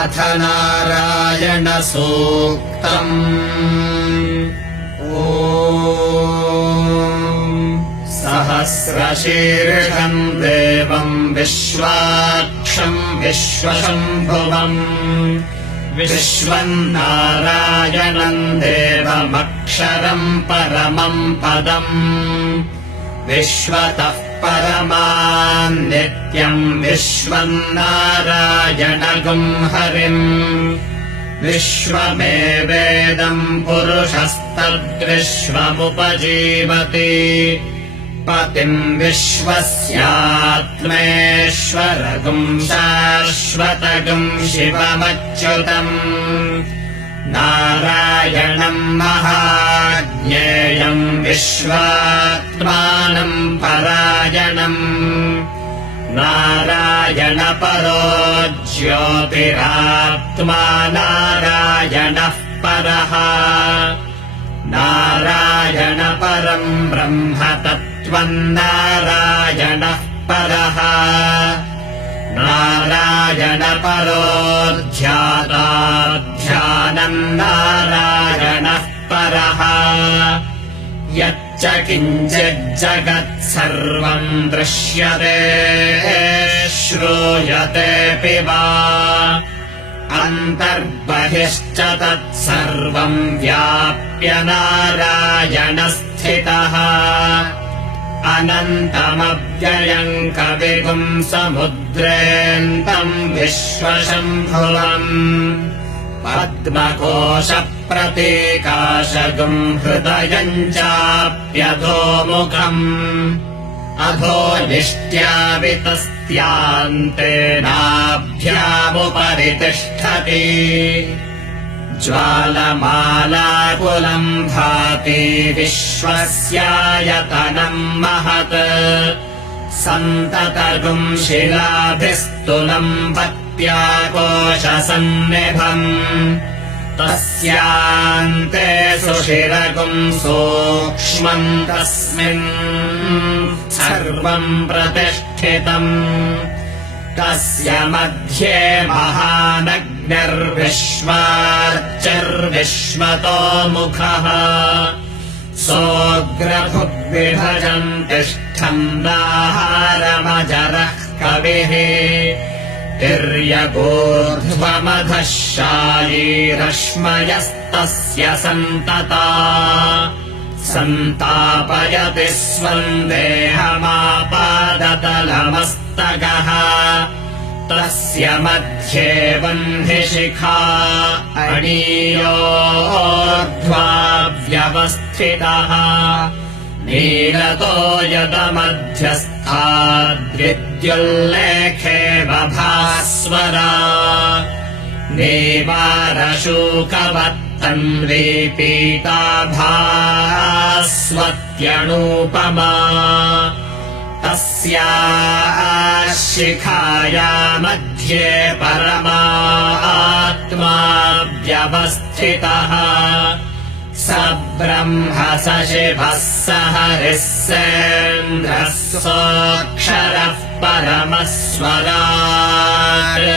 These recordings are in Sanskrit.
अथ नारायणसूक्तम्। सहस्रशीर्षम् देवम् विश्वाक्षम् विश्वशम्भुवम् विश्वम् नारायणम् देवमक्षरम् परमम् पदम् विश्वतः परमान्नित्यम् विश्वम् नारायणगुम् हरिम् विश्वमेवेदम् पुरुषस्तद्विश्वमुपजीवति पतिम् विश्वस्यात्मेश्वरगुम् शाश्वतगुम् शिवमच्युतम् नारायणम् महाज्ञेयम् विश्वात्मानम् परायणम् नारायणपरो ज्योतिरात्मा नारायणः परः नारायणपरम् ब्रह्म तत्त्वम् नारायणः परः नारायणपरो ध्यानम् नारायणः परः यच्च किञ्चिज्जगत्सर्वम् दृश्यते श्रूयतेऽपि वा अन्तर्बहिश्च तत्सर्वम् व्याप्य नारायणस्थितः अनन्तमव्ययम् कविगुम् समुद्रेऽन्तम् विश्वशम्भुवम् पद्मकोशप्रतीकाशगुम् हृदयम् चाप्यधोमुखम् अधो निष्ट्यावितस्त्यान्तेनाभ्यामुपरि तिष्ठति ज्वालमालाकुलम् भाति विश्वस्यायतनम् महत् सन्ततगुम् शिलाभिस्तुलम् पत्याकोशसन्निभम् तस्यान्ते सुशिरगुम् सूक्ष्मम् तस्मिन् सर्वम् प्रतिष्ठितम् तस्य मध्ये महानग्निर्विश्वार्चिर्विश्वतो मुखः सोऽग्रभुग्विभजन् तिष्ठन् नाहारमजरः कविः तिर्यगूर्ध्वमधः शायीरश्मयस्तस्य सन्तता सन्तापयति स्वम् देहमापादतलमस्तकः तस्य मध्ये वह्निशिखा अणीयोर्ध्वा व्यवस्थितः नीलतो यदमध्यस्थाद्विद्युल्लेखेव भास्वरा नेवारशूकवत्तन्वीपीताभास्वत्यणूपमा तस्याः शिखाया मध्ये परमात्मा व्यवस्थितः स ब्रह्म स शिवः स हरिः सेन्द्रः सोऽक्षरः परमः स्वराट्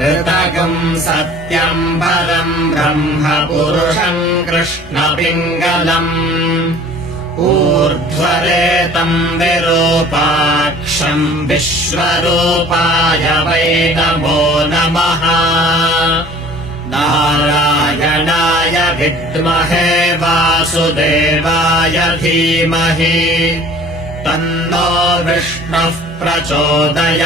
ऋतगम् सत्यम् परम् ब्रह्म पुरुषम् कृष्णपिङ्गलम् ऊर्ध्वरेतम् विरूपाक्षम् विश्वरूपाय वै नमो नमः नारायणाय विद्महे वासुदेवाय धीमहि तन्नो विष्णुः प्रचोदयात्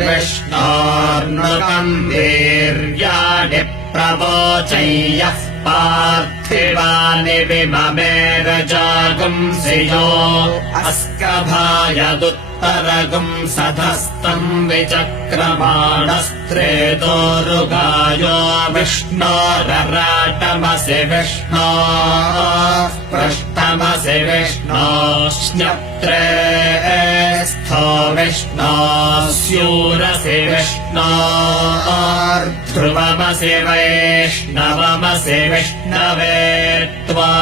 विष्णोर्नुकम् वीर्याणि प्रवोचय्यः पार्थिवानि विममेरजागुंसियो अस्कभायदुत्तरगुम् सधस्तम् विचक्रमाणस्त्रेदोरुगायो विष्णोरराटमसि विष्णो पृष्ठमसि विष्णोश्न्यत्रे स्थो विष्णो स्यूरसि विष्णोर्ध्रुवमसि वैष्णवमसि विष्णवे त्वा